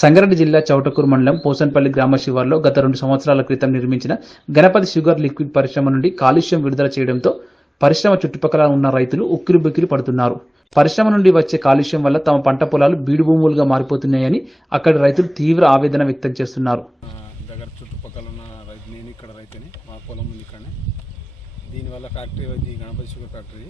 సంగారెడ్డి జిల్లా చౌటకూరు మండలం పోసన్పల్లి గ్రామ శివార్లో గత రెండు సంవత్సరాల క్రితం నిర్మించిన గణపతి షుగర్ లిక్విడ్ పరిశ్రమ నుండి కాలుష్యం విడుదల చేయడంతో పరిశ్రమ చుట్టుపక్కల ఉన్న రైతులు ఉక్కిరిబిక్కిరి పడుతున్నారు. పరిశ్రమ నుండి వచ్చే కాలుష్యం వల్ల తమ పంట పొలాలు బీడు భూములుగా మారిపోతున్నాయని అక్కడి రైతులు తీవ్ర ఆవేదన వ్యక్తం చేస్తున్నారు. దగ్గర చుట్టుపక్కల ఉన్న రైతు నేను ఇక్కడ రైతుని మా పొలం ఉంది ఇక్కడనే. దీనివల్ల ఫ్యాక్టరీ గణపతి షుగర్ ఫ్యాక్టరీ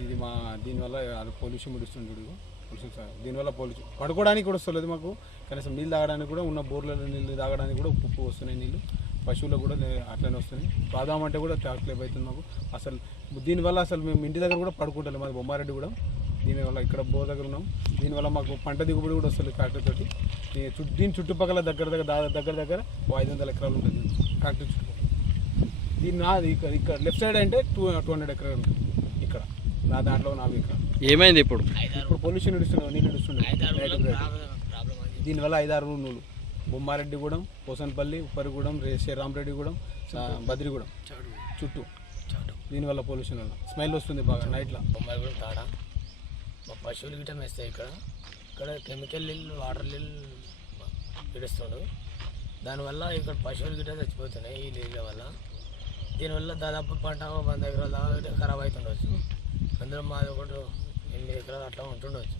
ఇది మా దీనివల్ల పొల్యూషన్ ముడుస్తుంది చూడు. పొల్యూషన్ సార్ దీనివల్ల పొల్యూషన్ పడుకోవడానికి కూడా వస్తలేదు మాకు. కనీసం నీళ్ళు తాగడానికి కూడా ఉన్న బోర్లలో నీళ్ళు తాగడానికి కూడా ఉప్పు వస్తున్నాయి నీళ్ళు. పశువులకు కూడా అట్లనే వస్తున్నాయి తాదామంటే కూడా తాకలేపు అవుతుంది మాకు. అసలు దీనివల్ల అసలు మేము ఇంటి దగ్గర కూడా పడుకుంటాం మాది బొమ్మారెడ్డి కూడా. దీనివల్ల ఇక్కడ బోర్ దగ్గర ఉన్నాం. దీనివల్ల మాకు పంట దిగుబడి కూడా వస్తుంది ఫ్యాక్టరీ తోటి. దీని చుట్టుపక్కల దగ్గర దగ్గర దా- దగ్గర దగ్గర ఓ ఐదు వందల ఎకరాలు ఉంటుంది. ఫ్యాక్టరీ చుట్టుపక్కల. దీని నా ఇక్కడ ఇక్కడ లెఫ్ట్ సైడ్ అంటే టూ టూ హండ్రెడ్ ఎకరాలు ఉంటుంది. నా దాంట్లో నాలుగు ఎకరాలు ఏమైంది ఇప్పుడు? ఇప్పుడు పొల్యూషన్ నడుస్తున్నావు నడుస్తున్నాయి. దీనివల్ల ఐదారు నూలు. బొమ్మారెడ్డిగూడెం పోసన్పల్లి ఉప్పరిగూడెం శ్రీరామరెడ్డిగూడెం బద్రిగూడెం. చుట్టూ. దీనివల్ల పొల్యూషన్ వల్ల. స్మెల్ వస్తుంది బాగా నైట్లో. తాడ? మా పశువులు గిట్ట వేస్తాయి ఇక్కడ. ఇక్కడ కెమికల్ నీళ్ళు వాటర్ నీళ్ళు పిడుస్తుండు దానివల్ల ఇక్కడ పశువులు గిట్ట చచ్చిపోతున్నాయి ఈ నీళ్ళ వల్ల. దీనివల్ల దాదాపు పంట వంద ఎకరాల దాకా ఖరాబ్ అవుతుండొచ్చు. అందులో మాది ఒకటి ఎనిమిది ఎకరాలు అట్లా ఉంటుండొచ్చు.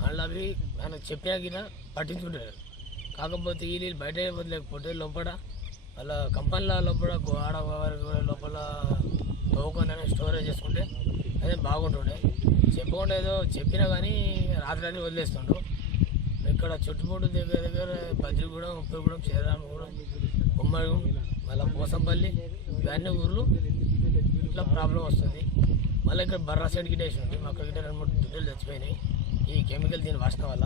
అందులో అవి ఆయన చెప్పాకినా పట్టించుకుంటారు కాకపోతే ఈ నీళ్ళు బయట వదిలేకపోతే లోపల వాళ్ళ కంపెనీల లోపల ఆడ లోపల తవ్వుకొని స్టోరేజ్ చేసుకుంటే అదే బాగుంటుండే. చెప్పకుండా ఏదో చెప్పినా కానీ రాత్రి అని వదిలేస్తుండ్రు. ఇక్కడ చుట్టుముట్టు దగ్గర దగ్గర బద్రిగూడెం ఉప్పగూడెం శ్రీరామగూడెం ఉమ్మడిగూడెం మళ్ళీ పోసంపల్లి ఇవన్నీ ఊర్లు ఇట్లా ప్రాబ్లం వస్తుంది. మళ్ళీ ఇక్కడ బర్రా సైడ్ గిట్టేసి ఉంది. మా అక్కడ గిట్ట రెండు మూడు దుడ్డలు చచ్చిపోయినాయి ఈ కెమికల్ దీని వాసన వల్ల